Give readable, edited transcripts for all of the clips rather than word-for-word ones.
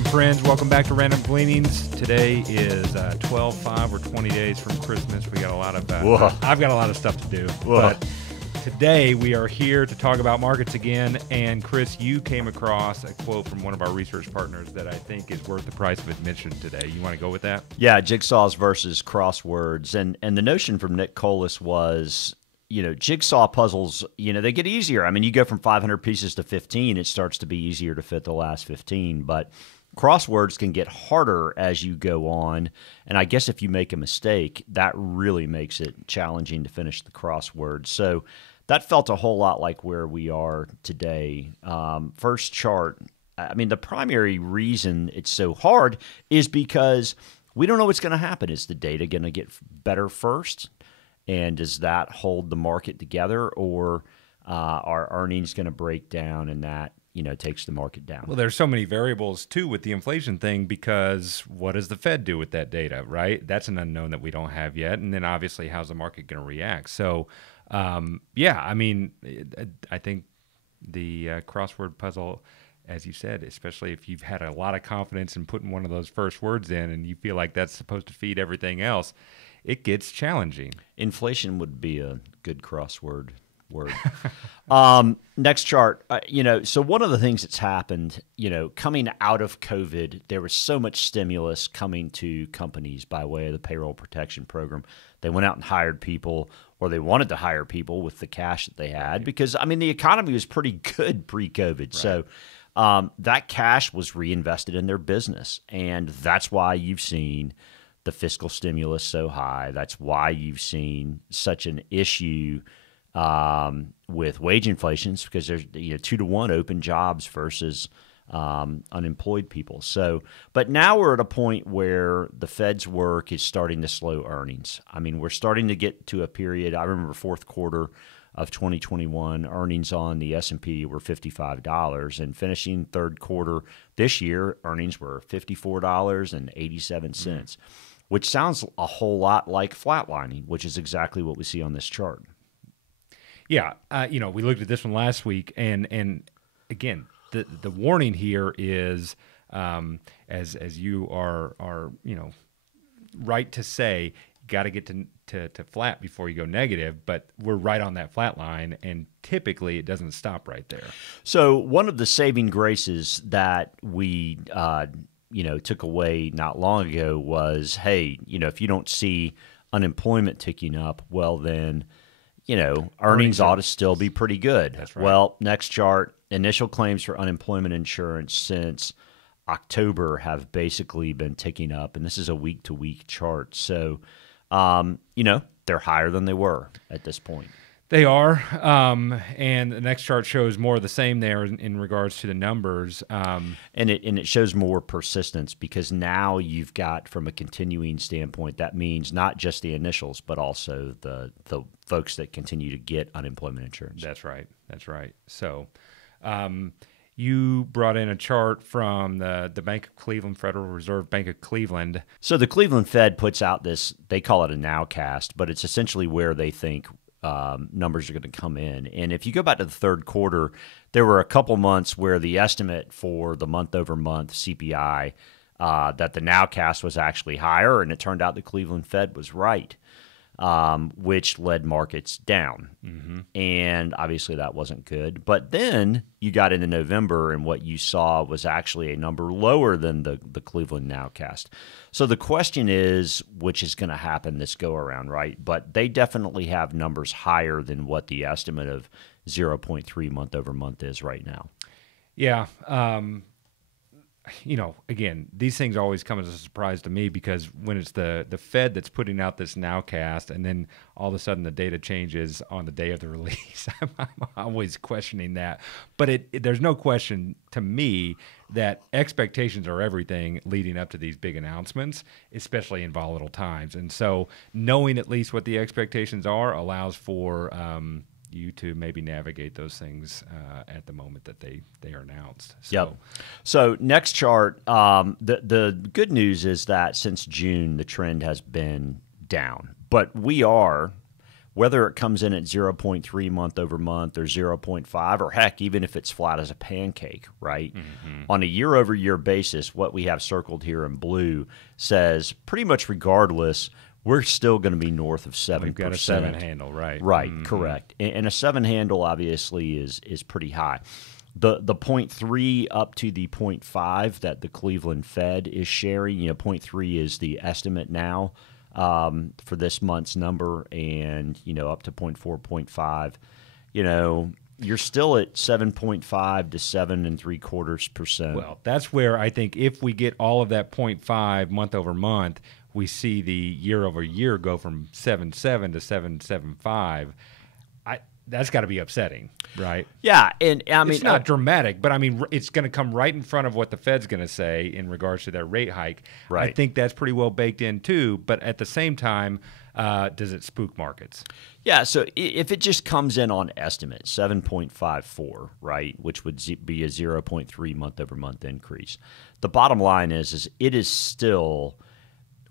and friends, welcome back to Random Gleanings. Today is 12/5. We're 20 days from Christmas. We got a lot of I've got a lot of stuff to do. But today we are here to talk about markets again. And Chris, you came across a quote from one of our research partners that I think is worth the price of admission today. You want to go with that? Yeah, jigsaws versus crosswords. And the notion from Nick Colas was, jigsaw puzzles, they get easier. I mean, you go from 500 pieces to 15, it starts to be easier to fit the last 15. But crosswords can get harder as you go on. And I guess if you make a mistake, that really makes it challenging to finish the crossword. So that felt a whole lot like where we are today. First chart, I mean, the primary reason it's so hard is because we don't know what's going to happen. Is the data going to get better first? And does that hold the market together, or are earnings going to break down and that, takes the market down? Well, there's so many variables, too, with the inflation thing, because what does the Fed do with that data, right? That's an unknown that we don't have yet. And then, obviously, how's the market going to react? So, I mean, I think the crossword puzzle, as you said, especially if you've had a lot of confidence in putting one of those first words in and you feel like that's supposed to feed everything else, it gets challenging. Inflation would be a good crossword word. Next chart. So one of the things that's happened, coming out of COVID, there was so much stimulus coming to companies by way of the payroll protection program. They went out and hired people, or they wanted to hire people with the cash that they had, because, I mean, the economy was pretty good pre-COVID. Right. So that cash was reinvested in their business, and that's why you've seen the fiscal stimulus so high. That's why you've seen such an issue with wage inflations, because there's 2-to-1 open jobs versus unemployed people. So, but now we're at a point where the Fed's work is starting to slow earnings. I mean, we're starting to get to a period. I remember fourth quarter of 2021, earnings on the S&P were $55, and finishing third quarter this year, earnings were $54.87. Which sounds a whole lot like flatlining, which is exactly what we see on this chart. Yeah, we looked at this one last week, and again, the warning here is, as you are right to say, got to get to flat before you go negative, but we're right on that flat line, and typically it doesn't stop right there. So one of the saving graces that we took away not long ago was, hey, if you don't see unemployment ticking up, well, then, earnings ought to still be pretty good. That's right. Well, next chart, initial claims for unemployment insurance since October have basically been ticking up, and this is a week-to-week chart. So, they're higher than they were at this point. They are, and the next chart shows more of the same there in regards to the numbers. And it shows more persistence, because now you've got, from a continuing standpoint, that means not just the initials, but also the folks that continue to get unemployment insurance. That's right. So you brought in a chart from the Bank of Cleveland, Federal Reserve Bank of Cleveland. So the Cleveland Fed puts out this, they call it a nowcast, but it's essentially where they think numbers are going to come in. And if you go back to the third quarter, there were a couple months where the estimate for the month-over-month CPI, that the nowcast was actually higher, and it turned out the Cleveland Fed was right, which led markets down. Mm-hmm. And obviously that wasn't good. But then you got into November, and what you saw was actually a number lower than the Cleveland nowcast. So the question is, which is going to happen this go-around, right? But they definitely have numbers higher than what the estimate of 0.3 month-over-month is right now. Yeah. Again, these things always come as a surprise to me, because when it's the Fed that's putting out this nowcast, and then all of a sudden the data changes on the day of the release, I'm always questioning that. But there's no question to me that expectations are everything leading up to these big announcements, especially in volatile times. And so knowing at least what the expectations are allows for you to maybe navigate those things at the moment that they are announced. So. Yep. So next chart, the good news is that since June, the trend has been down. But we are whether it comes in at 0.3 month over month or 0.5, or heck, even if it's flat as a pancake, right? On a year-over-year basis, what we have circled here in blue says pretty much regardless, we're still going to be north of 7%. We've got a 7 handle, right? Right, correct. And a 7 handle obviously is pretty high. The 0.3 up to the 0.5 that the Cleveland Fed is sharing, 0.3 is the estimate now for this month's number, and up to 0.4, 0.5, you're still at 7.5 to 7.75%. Well, that's where I think if we get all of that 0.5 month over month, we see the year over year go from 7.7 to 7.75. That's got to be upsetting, right? Yeah, and I mean, it's not dramatic, but I mean, it's going to come right in front of what the Fed's going to say in regards to their rate hike. Right. I think that's pretty well baked in too. But at the same time, does it spook markets? Yeah. So if it just comes in on estimate 7.54, right, which would be a 0.3 month over month increase, the bottom line is it is still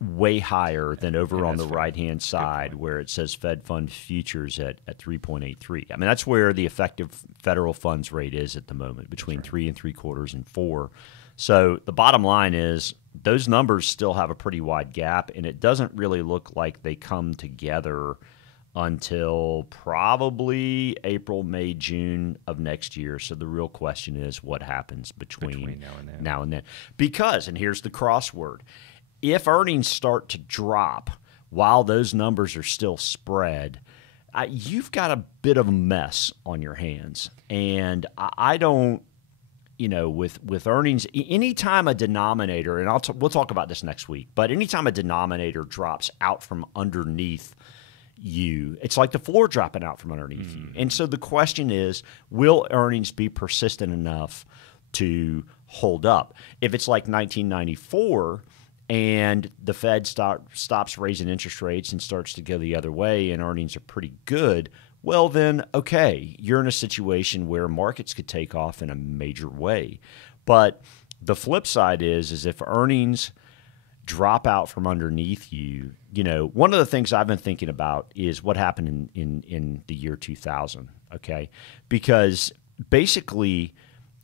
way higher than over on the right-hand side where it says Fed Fund futures at 3.83. I mean, that's where the effective federal funds rate is at the moment, between 3.75 and 4. So the bottom line is those numbers still have a pretty wide gap, and it doesn't really look like they come together until probably April, May, June of next year. So the real question is what happens between now and then. Because, and here's the crossword, if earnings start to drop while those numbers are still spread, you've got a bit of a mess on your hands. And I don't, with earnings, anytime a denominator, and we'll talk about this next week, but anytime a denominator drops out from underneath you, it's like the floor dropping out from underneath you. And so the question is, will earnings be persistent enough to hold up? If it's like 1994, and the Fed stops raising interest rates and starts to go the other way and earnings are pretty good, well then, okay, you're in a situation where markets could take off in a major way. But the flip side is if earnings drop out from underneath you, one of the things I've been thinking about is what happened in the year 2000, okay? Because basically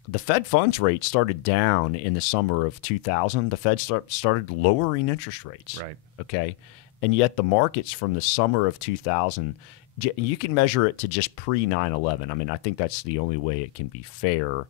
the Fed funds rate started down in the summer of 2000. The Fed started lowering interest rates. Right. Okay. And yet the markets from the summer of 2000, you can measure it to just pre 9/11. I mean, I think that's the only way it can be fair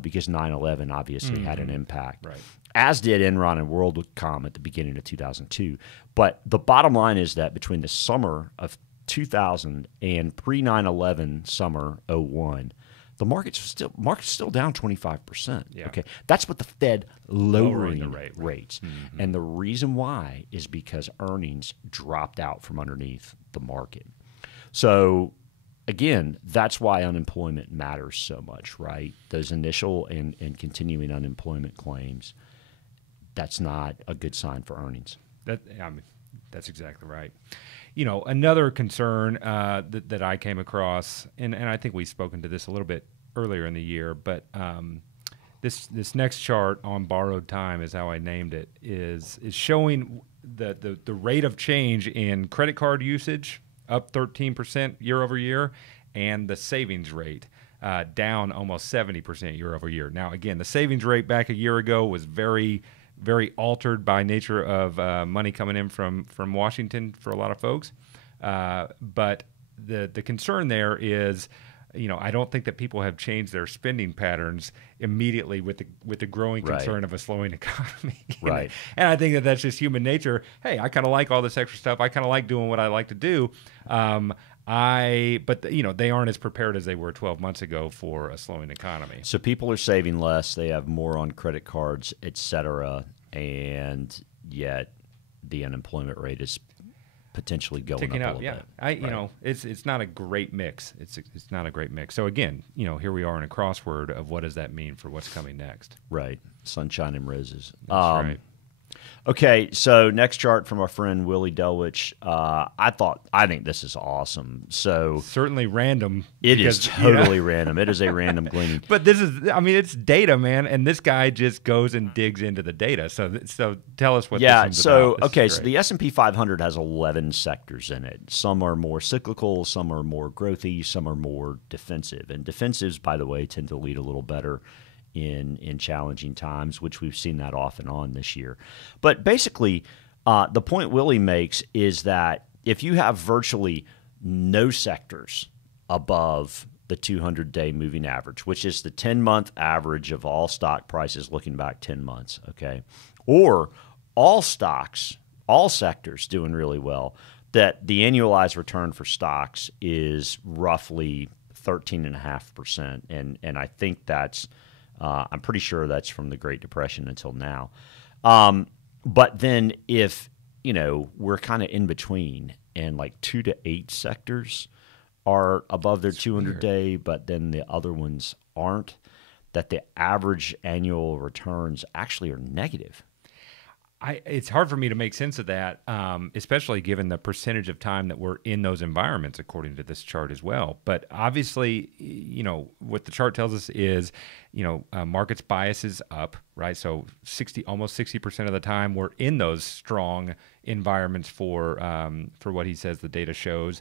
because 9/11 obviously had an impact. Right. As did Enron and WorldCom at the beginning of 2002. But the bottom line is that between the summer of 2000 and pre 9/11 summer 01, the market's still down 25%. Yeah. Okay, that's what the Fed lowering the rate, rates, and the reason why is because earnings dropped out from underneath the market. So, again, that's why unemployment matters so much, right? Those initial and continuing unemployment claims, that's not a good sign for earnings. That's exactly right. Another concern that I came across, and I think we've spoken to this a little bit earlier in the year, but this next chart on borrowed time is how I named it, is showing the rate of change in credit card usage, up 13% year over year, and the savings rate down almost 70% year over year. Now, again, the savings rate back a year ago was very altered by nature of money coming in from Washington for a lot of folks. But the concern there is, I don't think that people have changed their spending patterns immediately with the growing concern of a slowing economy. Right. And I think that that's just human nature. Hey, I kind of like all this extra stuff. I kind of like doing what I like to do. But they aren't as prepared as they were 12 months ago for a slowing economy. So people are saving less. They have more on credit cards, et cetera, and yet the unemployment rate is potentially going ticking up up. A little bit. It's not a great mix. It's not a great mix. So again, here we are in a crossword of what does that mean for what's coming next. Right. Sunshine and roses. That's right. Okay, so next chart from our friend Willie Delwich. I think this is awesome. So Certainly random. it is because, you know, totally random. It is a random gleaning. But this is, I mean, it's data, man, and this guy just goes and digs into the data. So tell us what this one's about. This is So great. the S&P 500 has 11 sectors in it. Some are more cyclical, some are more growthy, some are more defensive. And defensives, by the way, tend to lead a little better in challenging times, which we've seen that off and on this year. But basically, the point Willie makes is that if you have virtually no sectors above the 200-day moving average, which is the 10-month average of all stock prices looking back 10 months, okay, or all stocks, all sectors doing really well, that the annualized return for stocks is roughly 13.5%. And I think that's I'm pretty sure that's from the Great Depression until now. But then if, we're kind of in between and like 2 to 8 sectors are above their 200-day, but then the other ones aren't, that the average annual returns actually are negative. It's hard for me to make sense of that, especially given the percentage of time that we're in those environments, according to this chart as well. But obviously, what the chart tells us is, markets bias is up, right? So almost 60% of the time we're in those strong environments for what he says the data shows.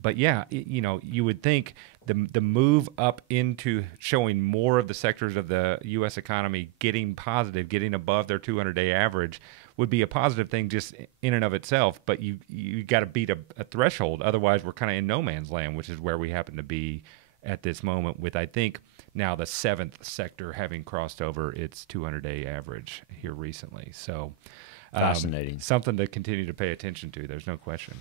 But yeah, you would think the move up into showing more of the sectors of the U.S. economy getting positive, getting above their 200-day average would be a positive thing just in and of itself. But you got to beat a threshold. Otherwise, we're kind of in no man's land, which is where we happen to be at this moment with, I think, now the 7th sector having crossed over its 200-day average here recently. So fascinating. Something to continue to pay attention to. There's no question.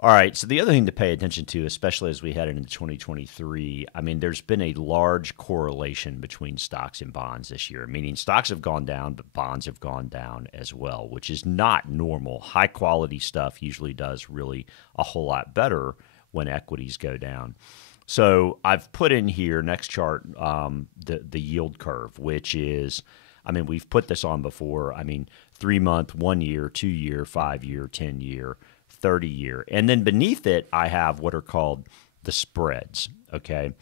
All right, so the other thing to pay attention to, especially as we head into 2023, I mean, there's been a large correlation between stocks and bonds this year, meaning stocks have gone down, but bonds have gone down as well, which is not normal. High-quality stuff usually does really a whole lot better when equities go down. So I've put in here, next chart, the yield curve, which is, I mean, we've put this on before. I mean, 3-month, 1 year, 2 year, 5 year, 10 year, 30 year. And then beneath it, I have what are called the spreads, okay?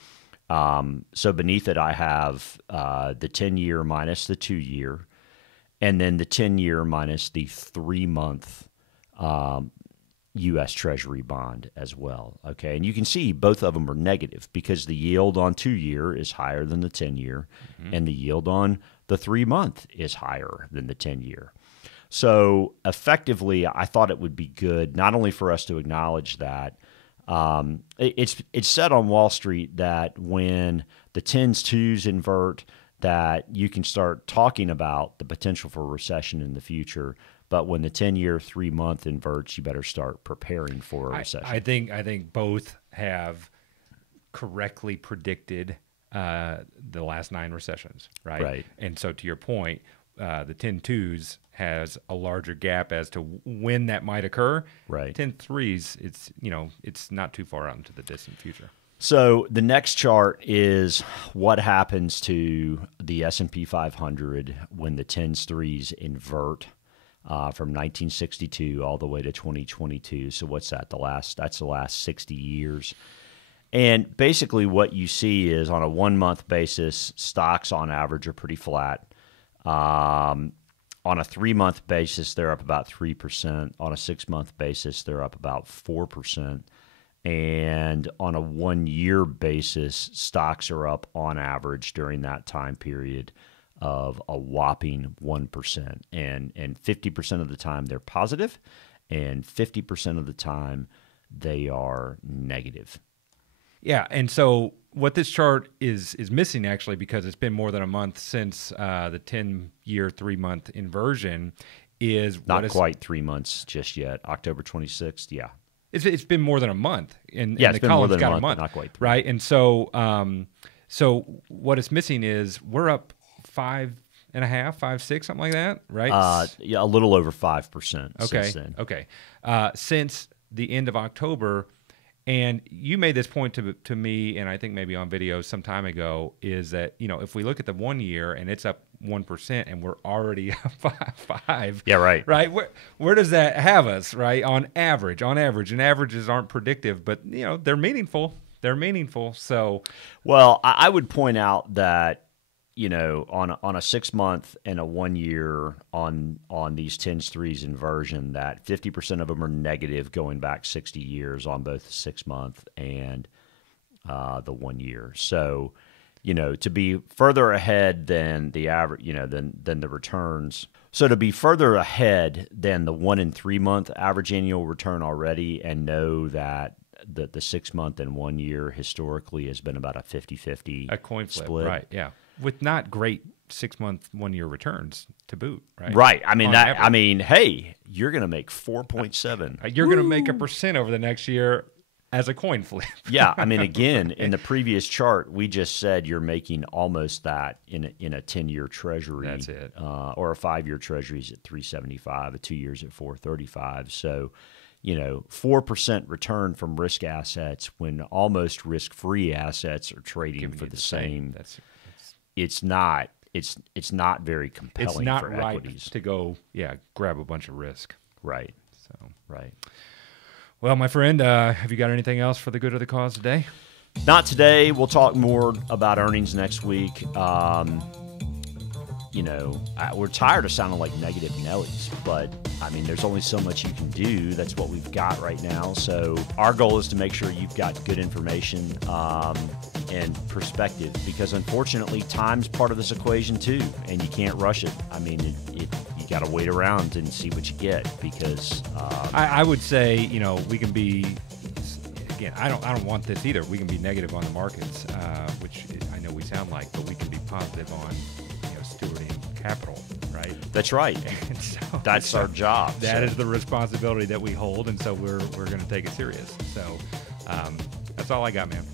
So beneath it, I have the 10-year minus the 2-year, and then the 10-year minus the 3-month U.S. Treasury bond as well, okay? And you can see both of them are negative because the yield on 2-year is higher than the 10-year, and the yield on the 3-month is higher than the 10-year. So effectively, I thought it would be good not only for us to acknowledge that. It's said on Wall Street that when the 10s, 2s invert, that you can start talking about the potential for a recession in the future. But when the 10-year, 3-month inverts, you better start preparing for a recession. I think both have correctly predicted the last 9 recessions, right? Right. And so to your point, the 10-2s has a larger gap as to when that might occur. Right. 10-3s, it's not too far out into the distant future. So the next chart is what happens to the S&P 500 when the 10s, 3s invert from 1962 all the way to 2022. So what's that? That's the last 60 years. And basically what you see is on a 1-month basis, stocks on average are pretty flat. On a 3-month basis, they're up about 3%. On a 6-month basis, they're up about 4%. And on a 1-year basis, stocks are up on average during that time period of a whopping 1%. And 50% of the time they're positive, and 50% of the time they are negative. Yeah, and so what this chart is missing, actually, because it's been more than a month since the 10-year, 3-month inversion, is not quite 3 months just yet. October 26th, yeah. It's been more than a month, and yeah, the column's got a month, not quite 3. right? And so, so what it's missing is we're up 5.5, 5.6, something like that, right? Yeah, a little over 5%. Okay, since then. okay. Since the end of October. And you made this point to me, and I think maybe on video some time ago, is that, if we look at the 1 year and it's up 1% and we're already up 5. Yeah, right. Right. Where does that have us, right? On average, and averages aren't predictive, but they're meaningful. They're meaningful. So, well, I would point out that, on a 6 month and a 1 year on these 10s, 3s inversion, that 50% of them are negative going back 60 years on both the 6 month and the 1 year. So, to be further ahead than the average, than the returns. So to be further ahead than the 1 and 3 month average annual return already, and know that the 6 month and 1 year historically has been about a 50-50 a coin flip, split. Right? Yeah, with not great 6 month, 1 year returns to boot, right? Right. I mean On that. average. I mean, hey, you're going to make 4.7. You're going to make 1% over the next year as a coin flip. Yeah. I mean, again, in the previous chart, we just said you're making almost that in a 10-year treasury. That's it. Or a 5-year treasury is at 375, a 2 years at 435. So, 4% return from risk assets when almost risk-free assets are trading Giving for you the same. That's It's not very compelling it's not for right equities. to go, grab a bunch of risk. Right. So, Right. well, my friend, have you got anything else for the good of the cause today? Not today. We'll talk more about earnings next week. We're tired of sounding like negative Nellies, but I mean, there's only so much you can do. That's what we've got right now. So our goal is to make sure you've got good information and perspective, because unfortunately, time's part of this equation too, and you can't rush it. I mean, you got to wait around and see what you get, because I would say, we can be. Again, I don't want this either. We can be negative on the markets, which I know we sound like, but we can be positive on stewarding capital, right? that's right. And so, That's our job. That is the responsibility that we hold, and so we're going to take it serious. So that's all I got, man.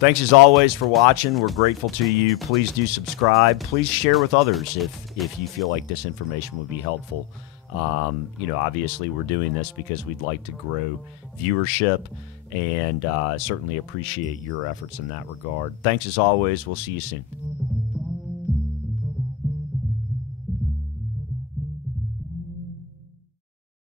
Thanks as always for watching. We're grateful to you. Please do subscribe. Please share with others if you feel like this information would be helpful. Obviously we're doing this because we'd like to grow viewership, and certainly appreciate your efforts in that regard. Thanks as always. We'll see you soon.